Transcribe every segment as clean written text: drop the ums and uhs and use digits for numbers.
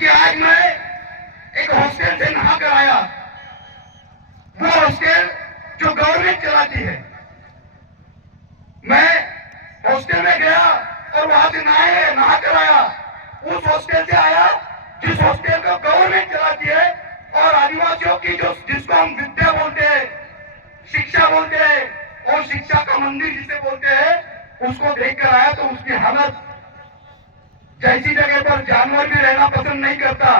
क्योंकि आज मैं एक हॉस्टल से नहा कर आया, वो हॉस्टल जो गवर्नमेंट चलाती है। मैं हॉस्टल में गया और वहां से नहा कर आया, उस हॉस्टल से आया जिस हॉस्टल को गवर्नमेंट चलाती है और आदिवासियों की जिसको हम विद्या बोलते हैं, शिक्षा बोलते हैं और शिक्षा का मंदिर जिसे बोलते हैं, उसको देख कर आया तो उसकी हालत, जैसी जगह पर जानवर भी रहना पसंद नहीं करता,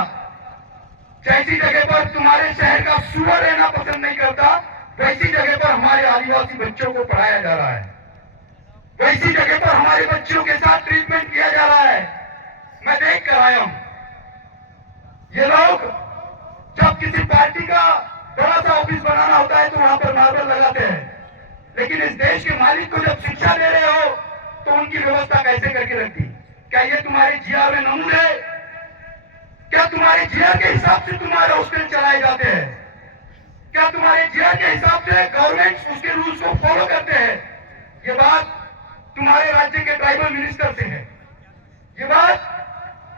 जैसी जगह पर तुम्हारे शहर का सुअर रहना पसंद नहीं करता, वैसी जगह पर हमारे आदिवासी बच्चों को पढ़ाया जा रहा है, वैसी जगह पर हमारे बच्चों के साथ ट्रीटमेंट किया जा रहा है। मैं देख कर आया हूं। ये लोग जब किसी पार्टी का बड़ा सा ऑफिस बनाना होता है तो वहां पर मार्बल लगाते हैं, लेकिन इस देश के मालिक को जब शिक्षा दे रहे हो तो उनकी व्यवस्था कैसे करके रखती? क्या ये तुम्हारे जीआर में नमूद है? क्या तुम्हारे जीआर के हिसाब से तुम्हारे हॉस्टल चलाए जाते हैं? क्या तुम्हारे जीआर के हिसाब से गवर्नमेंट उसके रूल्स को फॉलो करते हैं? ये बात तुम्हारे राज्य के ट्राइबल मिनिस्टर से है, ये बात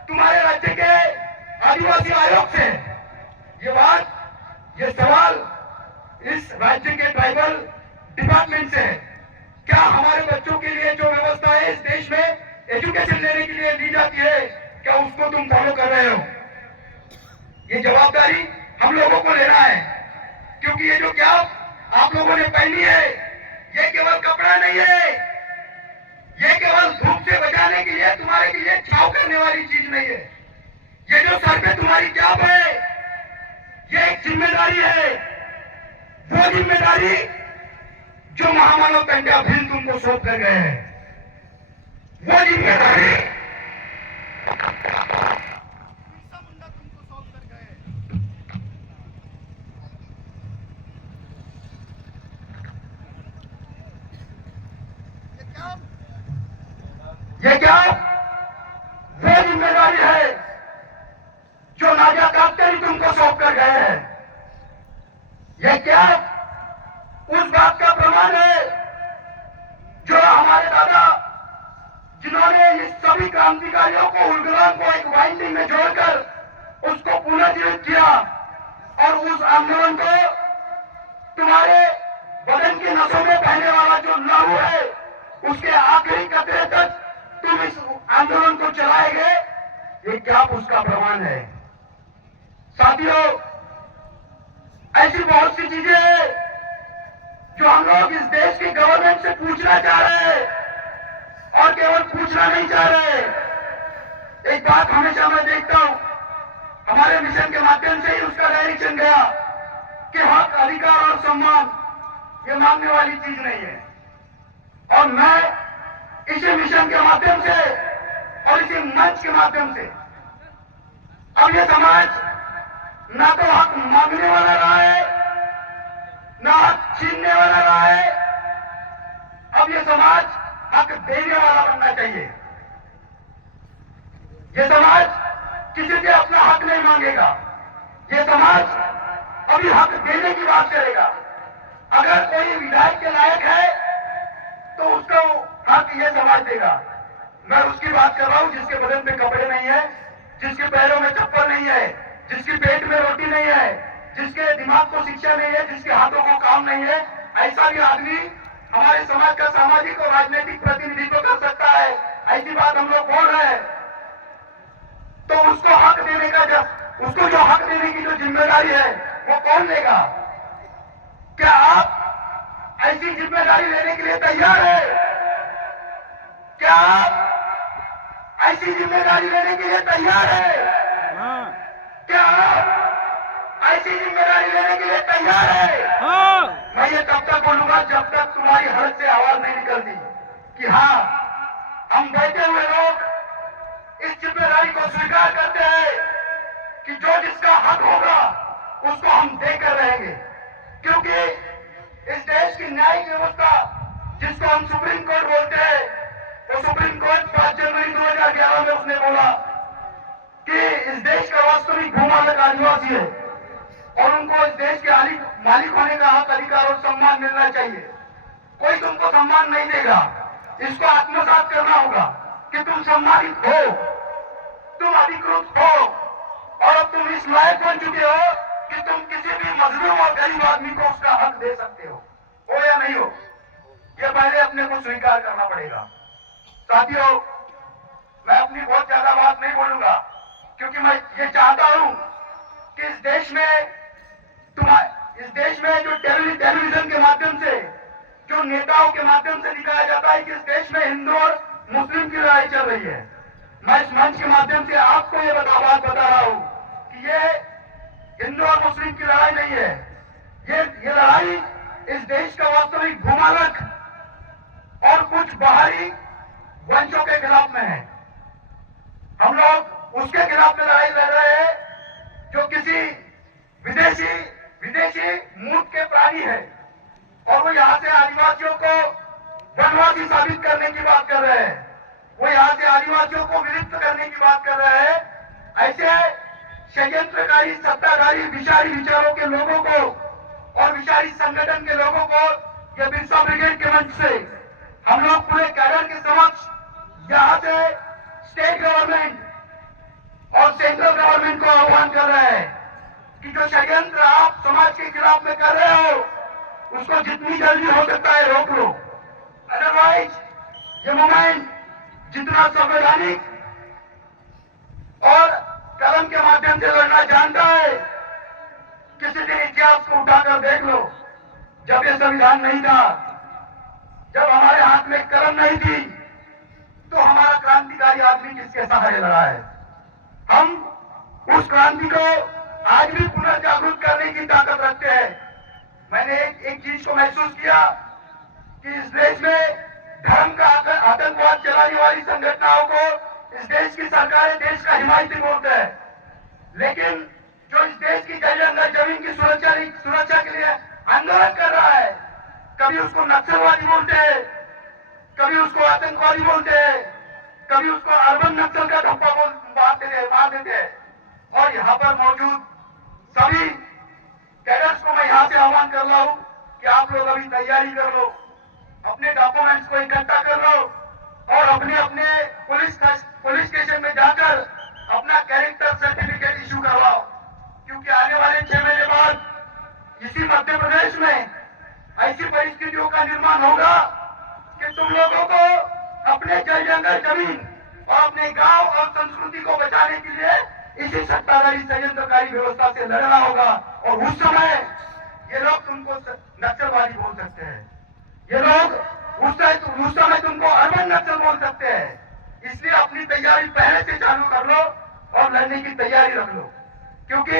तुम्हारे राज्य के आदिवासी आयोग से है, ये सवाल इस राज्य के ट्राइबल डिपार्टमेंट से है। क्या हमारे बच्चों के लिए जो व्यवस्था है इस देश में एजुकेशन लेने के लिए ली जाती है, क्या उसको तुम फॉलो कर रहे हो? ये जवाबदारी हम लोगों को लेना है, क्योंकि ये जो कैप आप लोगों ने पहनी है, ये केवल कपड़ा नहीं है, ये केवल धूप से बचाने के लिए तुम्हारे लिए छाव करने वाली चीज नहीं है। ये जो सर पे तुम्हारी कैप है, ये एक जिम्मेदारी है, वो जिम्मेदारी जो महामानव पंड्या भील तुमको सौंप कर गए हैं, वो जिम्मेदारी ये क्या वो जिम्मेदारी है जो नाजा काफ्तेरी तुमको सौंप कर गए हैं। ये क्या उस बात का प्रमाण है जो हमारे दादा, जिन्होंने इस सभी क्रांतिकारियों को, उलगुलान को एक वाइंडिंग में जोड़कर उसको पुनर्जीवित किया और उस आंदोलन को तुम्हारे बदन की नसों में बहने वाला जो लहू है, उसके आखिरी कतरे तक तुम इस आंदोलन को चलाएंगे, ये क्या उसका प्रमाण है। साथियों, ऐसी बहुत सी चीजें हैं जो हम लोग इस देश की गवर्नमेंट से पूछना चाह रहे हैं और केवल पूछना नहीं चाह रहे। एक बात हमेशा मैं देखता हूं, हमारे मिशन के माध्यम से ही उसका डायरेक्शन गया कि हक, अधिकार और सम्मान ये मांगने वाली चीज नहीं है। और मैं इसी मिशन के माध्यम से और इसी मंच के माध्यम से, अब ये समाज ना तो हक मांगने वाला रहा है, ना हक छीनने वाला रहा है, अब ये समाज हक देने वाला बनना चाहिए। ये समाज किसी से अपना हक नहीं मांगेगा, ये समाज अभी हक देने की बात करेगा। अगर कोई विधायक के लायक है तो उसको हक ये समाज देगा। मैं उसकी बात कर रहा हूं जिसके बदन पे कपड़े नहीं है, जिसके पैरों में चप्पल नहीं है, जिसके पेट में रोटी नहीं है, जिसके दिमाग को शिक्षा नहीं है, जिसके हाथों को काम नहीं है, ऐसा भी आदमी हमारे समाज का सामाजिक और राजनीतिक प्रतिनिधित्व कर सकता है। ऐसी बात हम लोग बोल रहे हैं, तो उसको हक देने का, उसको जो हक देने की जो जिम्मेदारी है वो कौन लेगा? क्या आप ऐसी जिम्मेदारी लेने के लिए तैयार है? क्या आप ऐसी जिम्मेदारी लेने के लिए तैयार है? क्या आप ऐसी जिम्मेदारी लेने के लिए तैयार है? मैं ये तब तक बोलूंगा जब तक तुम्हारी हलक से आवाज नहीं निकलती कि हाँ, हम बैठे हुए लोग इस जिम्मेदारी को स्वीकार करते हैं कि जो जिसका हक होगा उसको हम देकर रहेंगे। क्योंकि इस देश की न्यायिक व्यवस्था, जिसको हम सुप्रीम कोर्ट बोलते हैं, तो सुप्रीम कोर्ट 5 जनवरी 2011 में उसने बोला कि इस देश का वास्तविक भूमालिक आदिवासी है और उनको इस देश के मालिक होने का हक, अधिकार और सम्मान मिलना चाहिए। कोई तुमको सम्मान नहीं देगा, इसको आत्मसात करना होगा कि तुम सम्मानित हो, तुम अधिकृत हो, इस लायक बन चुके हो कि तुम किसी भी मजलूम और गरीब आदमी को उसका हक दे सकते हो या नहीं हो? ये पहले अपने को स्वीकार करना पड़ेगा। साथियों, मैं अपनी बहुत ज्यादा बात नहीं बोलूंगा, क्योंकि मैं ये चाहता हूं कि इस देश में जो टेलीविजन के माध्यम से, जो नेताओं के माध्यम से दिखाया जाता है कि इस देश में हिंदू और मुस्लिम की लड़ाई चल रही है, मैं इस मंच के माध्यम से आपको ये बात बता रहा हूं कि ये हिंदू और मुस्लिम की लड़ाई नहीं है। ये लड़ाई इस देश का वास्तविक भूमालक और कुछ बाहरी वंशों के खिलाफ में है। हम लोग उसके खिलाफ में लड़ाई लड़ रहे हैं जो किसी विदेशी मूल के प्राणी है, और वो यहाँ से आदिवासियों को वनवासी साबित करने की बात कर रहे हैं। वो यहाँ से आदिवासियों को विलुप्त करने की बात कर रहे हैं। ऐसे षड्यंत्रकारी, सत्ताधारी, विचारी विचारों के लोगों को और विचारी संगठन के लोगों को ये बिरसा ब्रिगेड के मंच से हम लोग पूरे कैडर के समक्ष यहाँ से स्टेट गवर्नमेंट और सेंट्रल गवर्नमेंट को आह्वान कर रहे हैं कि जो षड्यंत्र आप समाज के खिलाफ में कर रहे हो, उसको जितनी जल्दी हो सकता है रोक लो। अदरवाइज ये मूवमेंट जितना संवैधानिक और कलम के माध्यम से लड़ना जानता है, किसी दिन इतिहास को उठाकर देख लो, जब ये संविधान नहीं था, जब हमारे हाथ में कलम नहीं थी, तो हमारा क्रांतिकारी आदमी किसके सहारे लड़ा है। हम उस क्रांति को आज भी पुनर्जागृत करने की ताकत रखते हैं। मैंने एक चीज को महसूस किया कि इस देश में धर्म का आतंकवाद चलाने वाली संगठनों को इस देश की सरकारें देश का हिमायती बोलते हैं, लेकिन जो इस देश की जंगल जमीन की सुरक्षा के लिए आंदोलन कर रहा है, कभी उसको नक्सलवादी बोलते हैं, कभी उसको आतंकवादी बोलते हैं, कभी उसको अर्बन नक्सल का धब्बा मार देते हैं। और यहाँ पर मौजूद सभी कैडर्स को मैं यहाँ से आह्वान कर रहा हूँ कि आप लोग अभी तैयारी कर लो, अपने डॉक्यूमेंट्स को इकट्ठा कर लो और अपने अपने पुलिस स्टेशन में जाकर अपना कैरेक्टर सर्टिफिकेट इश्यू करवाओ, क्योंकि आने वाले 6 महीने बाद इसी मध्य प्रदेश में ऐसी परिस्थितियों का निर्माण होगा कि तुम लोगों को अपने जंगल जमीन और अपने गांव और संस्कृति को बचाने के लिए इसी सत्ताधारी षड्यंत्रकारी व्यवस्था से लड़ना होगा। और उस समय ये लोग तुमको नक्सलवादी बोल सकते हैं, ये लोग उस समय तुमको अर्बन नक्सल बोल सकते हैं। इसलिए अपनी तैयारी पहले से चालू कर लो और लड़ने की तैयारी रख लो, क्योंकि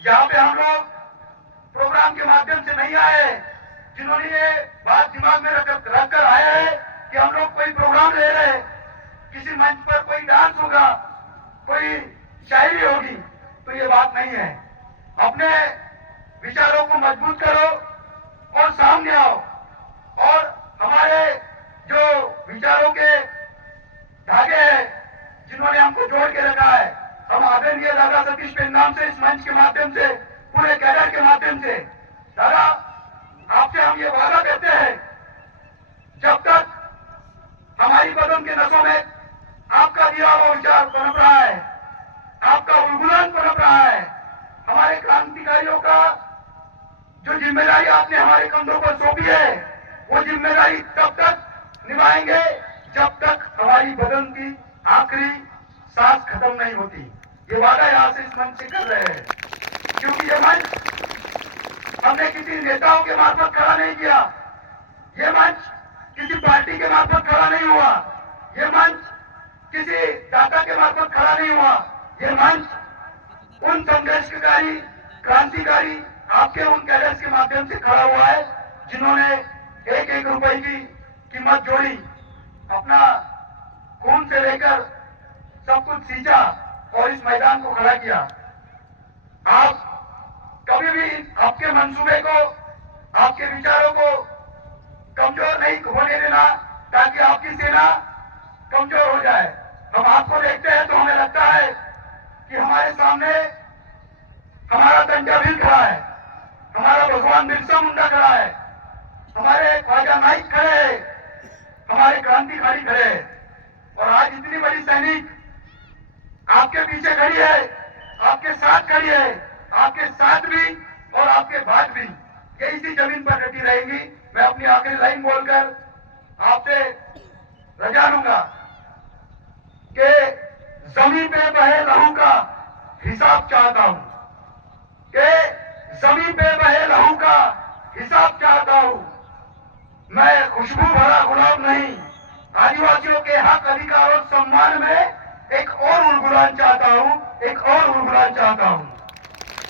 यहाँ पे हम लोग प्रोग्राम के माध्यम से नहीं आए। जिन्होंने ये बात दिमाग में रख कर आए हैं कि हम लोग कोई प्रोग्राम ले रहे हैं, किसी मंच पर कोई डांस होगा, कोई शायरी होगी, तो ये बात नहीं है। अपने विचारों को मजबूत करो और सामने आओ, और हमारे जो विचारों के धागे हैं जिन्होंने हमको जोड़ के रखा है, हम आदरणीय दादा सतीश पेन्नाम से इस मंच के माध्यम से, पूरे कैडर के माध्यम से, दादा आपसे हम ये वादा करते हैं, जब तक हमारी बदन के नसों में आपका दिया हुआ विचार पनप रहा है, आपका उलगुलान पनप रहा है, हमारे क्रांतिकारियों का जो जिम्मेदारी आपने हमारे कंधों पर सौंपी है, वो जिम्मेदारी तब तक निभाएंगे जब तक हमारी बदन की आखिरी सांस खत्म नहीं होती। ये वादा यहाँ से इस मंच से कर रहे हैं, क्योंकि ये मंच हमने किसी नेताओं के मार्फत खड़ा नहीं किया, ये मंच किसी पार्टी के मार्फत खड़ा नहीं हुआ, ये मंच किसी दाता के मार्फत खड़ा नहीं हुआ, ये मंच उन संघर्षकारी, क्रांतिकारी आपके उन कैडर्स के माध्यम से खड़ा हुआ है, जिन्होंने एक एक रुपए की कीमत जोड़ी, अपना खून से लेकर सब कुछ सींचा और इस मैदान को खड़ा किया। आप कभी भी आपके मंसूबे को, आपके विचारों को कमजोर नहीं होने देना, ताकि आपकी सेना कमजोर हो जाए। हम आपको देखते हैं तो हमें लगता है कि हमारे सामने हमारा तंजावीर खड़ा है, हमारा भगवान बिरसा मुंडा खड़ा है, हमारे ख्वाजा नाइक खड़े हैं, हमारे क्रांतिकारी खड़े हैं, और आज इतनी बड़ी सैनिक आपके पीछे खड़ी है। आपके साथ खड़ी है, आपके साथ भी और आपके बाद भी ये इसी जमीन पर डटी रहेंगी। मैं अपनी आखिरी लाइन बोलकर आपसे रजा लूंगा कि जमीन पे बहे लहू का हिसाब चाहता हूं, कि जमीन पे बहे लहू का हिसाब चाहता हूं। मैं खुशबू भरा गुलाब नहीं, आदिवासियों के हक अधिकार और सम्मान में एक और उलगुलान चाहता हूं, एक और उलगुलान चाहता हूं।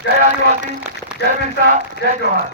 जय आदिवासी, जय बिरसा, जय जोहार।